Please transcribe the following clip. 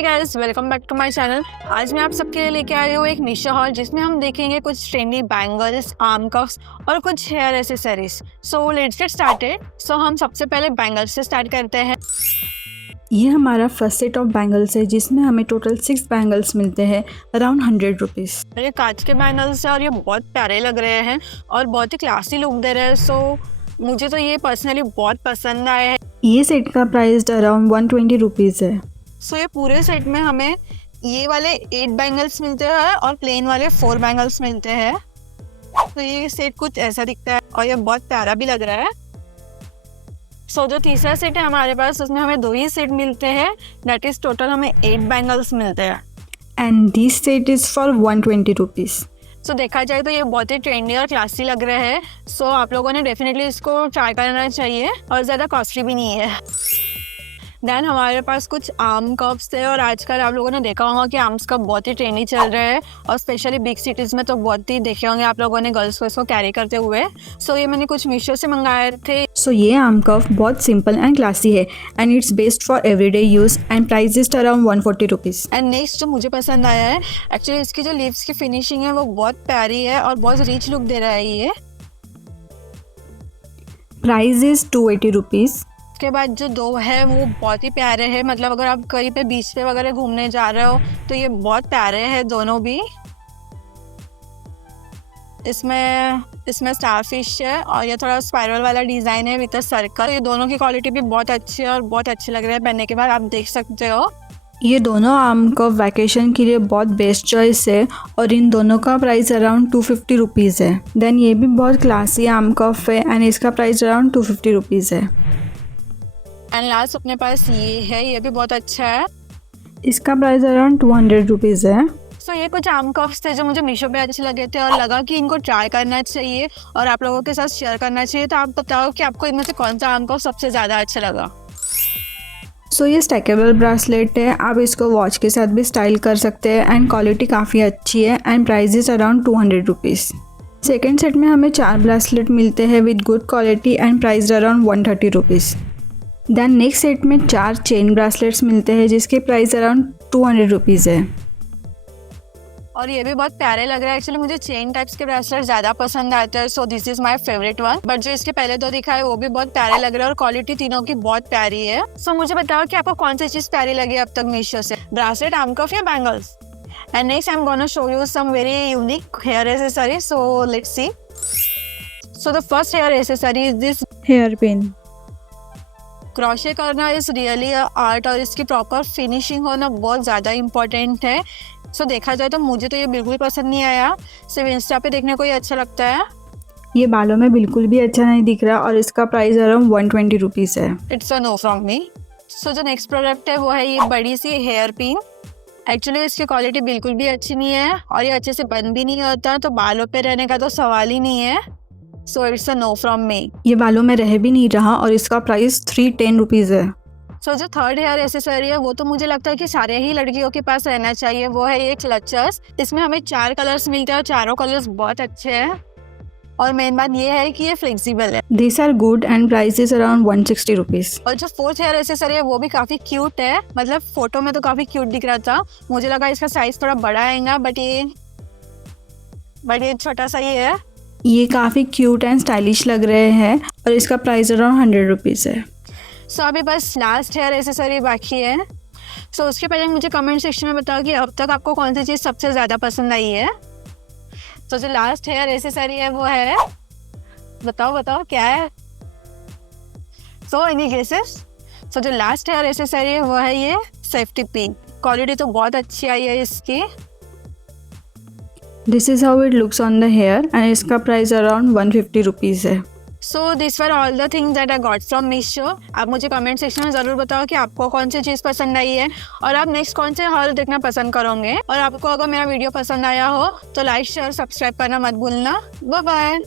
Hi guys, welcome back to my channel. आज मैं आप सबके लिए लेके आई हूँ एक मीशो हॉल जिसमें हम देखेंगे कुछ ट्रेंडी बैंगल्स, आर्म कफ्स और कुछ hair accessories. So let's get started. So हम सबसे पहले बैंगल्स से स्टार्ट करते हैं। ये हमारा फर्स्ट सेट ऑफ बैंगल्स है जिसमें हमें टोटल 6 बैंगल्स मिलते हैं अराउंड 100 रुपीज़। ये कांच के बैंगल्स है और ये बहुत प्यारे लग रहे हैं और बहुत ही क्लासी लुक दे रहे हैं। सो मुझे तो ये पर्सनली बहुत पसंद आए हैं। ये सेट का प्राइस अराउंड 120 रुपीज़ है। सो ये पूरे सेट में हमें ये वाले 8 बैंगल्स मिलते हैं और प्लेन वाले 4 बैंगल्स मिलते हैं। तो ये सेट कुछ ऐसा दिखता है और ये बहुत प्यारा भी लग रहा है। सो जो तीसरा सेट है हमारे पास, उसमें हमें 2 ही सेट मिलते हैं। दैट इज टोटल हमें 8 बैंगल्स मिलते हैं and this set is for 120 rupees. So देखा जाए तो ये बहुत ही ट्रेंडी और क्लासी लग रहे हैं। सो आप लोगों ने डेफिनेटली इसको ट्राई करना चाहिए और ज़्यादा कॉस्टली भी नहीं है। देन हमारे पास कुछ आर्म कफ्स थे और आजकल आप लोगों ने देखा होगा कि आर्म्स कप बहुत ही ट्रेंडी चल रहे हैं और स्पेशली बिग सिटीज़ में तो बहुत ही देखे होंगे आप लोगों ने गर्ल्स को इसको कैरी करते हुए। सो ये मैंने कुछ मीशो से मंगाए थे। सो ये आर्म कफ बहुत सिंपल एंड क्लासी है and it's best for everyday use and price is around 140 rupees. And next जो मुझे पसंद आया है, एक्चुअली इसकी जो लीव्स की फिनिशिंग है वो बहुत प्यारी है और बहुत रिच लुक दे रहा है ये। Price is 280 rupees. उसके बाद जो 2 है वो बहुत ही प्यारे हैं। मतलब अगर आप कहीं पे बीच पे वगैरह घूमने जा रहे हो तो ये बहुत प्यारे हैं दोनों भी। इसमें स्टारफिश है और ये थोड़ा स्पाइरल वाला डिज़ाइन है विद अ सर्कल। ये दोनों की क्वालिटी भी बहुत अच्छी है और बहुत अच्छे लग रहे हैं पहनने के बाद, आप देख सकते हो। ये दोनों आर्म कफ वैकेशन के लिए बहुत बेस्ट चॉइस है और इन दोनों का प्राइस अराउंड 250 रुपीज़ है। देन ये भी बहुत क्लासी आर्म कफ है एंड इसका प्राइस अराउंड 250 रुपीज़ है। एंड लास्ट अपने पास ये है, ये भी बहुत अच्छा है। इसका प्राइस अराउंड 200 रुपीज़ है। सो ये कुछ आर्म कफ्स थे जो मुझे मीशो पे अच्छे लगे थे और लगा कि इनको ट्राई करना चाहिए और आप लोगों के साथ शेयर करना चाहिए। तो आप बताओ कि आपको इनमें से कौन सा आर्म कफ सबसे ज़्यादा अच्छा लगा। सो ये स्टैकेबल ब्रासलेट है, आप इसको वॉच के साथ भी स्टाइल कर सकते हैं एंड क्वालिटी काफ़ी अच्छी है and price is around 200 rupees. Second set में हमें 4 ब्रासलेट मिलते हैं with good quality and price around 130 rupees. Then next set में 4 चेन ब्रासलेट्स मिलते हैं जिसके प्राइस अराउंड 200 रुपीज़ है। और ये भी बहुत प्यारे लग रहा है। एक्चुअली मुझे चेन टाइप्स के ब्रेसलेट ज़्यादा पसंद आते हैं। So this is my favourite one. But जो इसके पहले 2 दिखाए वो भी बहुत प्यारे लग रहे हैं और क्वालिटी तीनों की बहुत प्यारी है। सो मुझे बताओ कि आपको कौन सी चीज़ प्यारी लगी अब तक मीशो से, ब्रेसलेट, आर्म कफ या bangles. And next I am gonna show you some very unique hair accessories. So let's see. So the first hair accessory is this hair pin. Crochet करना इज़ रियली आर्ट और इसकी proper finishing होना बहुत ज़्यादा important है। सो देखा जाए तो मुझे तो ये बिल्कुल पसंद नहीं आया। सिर्फ इंस्टा पे देखने को ही अच्छा लगता है। ये बालों में बिल्कुल भी अच्छा नहीं दिख रहा और इसका प्राइस अराउंड 120 रुपीज़ है। It's a no from me. So जो नेक्स्ट प्रोडक्ट है वो है ये बड़ी सी हेयर पिन। एक्चुअली इसकी क्वालिटी बिल्कुल भी अच्छी नहीं है और ये अच्छे से बंद भी नहीं होता, तो बालों पे रहने का तो सवाल ही नहीं है। So it's a no from मी। ये बालों में रह भी नहीं रहा और इसका प्राइस 310 रुपीज़ है। सो जो थर्ड हेयर एक्सेसरी है वो तो मुझे लगता है कि सारे ही लड़कियों के पास रहना चाहिए। वो है ये क्लचर्स। इसमें हमें 4 कलर्स मिलते हैं और चारों कलर्स बहुत अच्छे हैं और मेन बात ये है कि ये फ्लेक्सिबल है। These are good and price is around 160 rupees. और जो फोर्थ हेयर एक्सेसरी है वो भी काफ़ी क्यूट है। मतलब फोटो में तो काफ़ी क्यूट दिख रहा था, मुझे लगा इसका साइज थोड़ा बड़ा आएगा बट ये छोटा सा ही है। ये काफ़ी क्यूट एंड स्टाइलिश लग रहे हैं और इसका प्राइस अराउंड 100 रुपीज़ है। सो अभी बस लास्ट हेयर एक्सेसरी बाकी है। सो उसके पहले मुझे कमेंट सेक्शन में बताओ कि अब तक आपको कौन सी चीज़ सबसे ज़्यादा पसंद आई है। तो जो लास्ट हेयर एक्सेसरी है वो है, बताओ क्या है। So any guesses. सो जो लास्ट हेयर एक्सेसरी है वो है ये सेफ्टी पिन। क्वालिटी तो बहुत अच्छी आई है इसकी। This is how it looks on the hair and इसका प्राइस अराउंड 150 रुपीज़ है। So this were all the things that I got from Meesho. आप मुझे कमेंट सेक्शन में ज़रूर बताओ कि आपको कौन सी चीज़ पसंद आई है और आप नेक्स्ट कौन से हॉल देखना पसंद करोगे। और आपको अगर मेरा वीडियो पसंद आया हो तो लाइक, शेयर, सब्सक्राइब करना मत भूलना। Bye bye.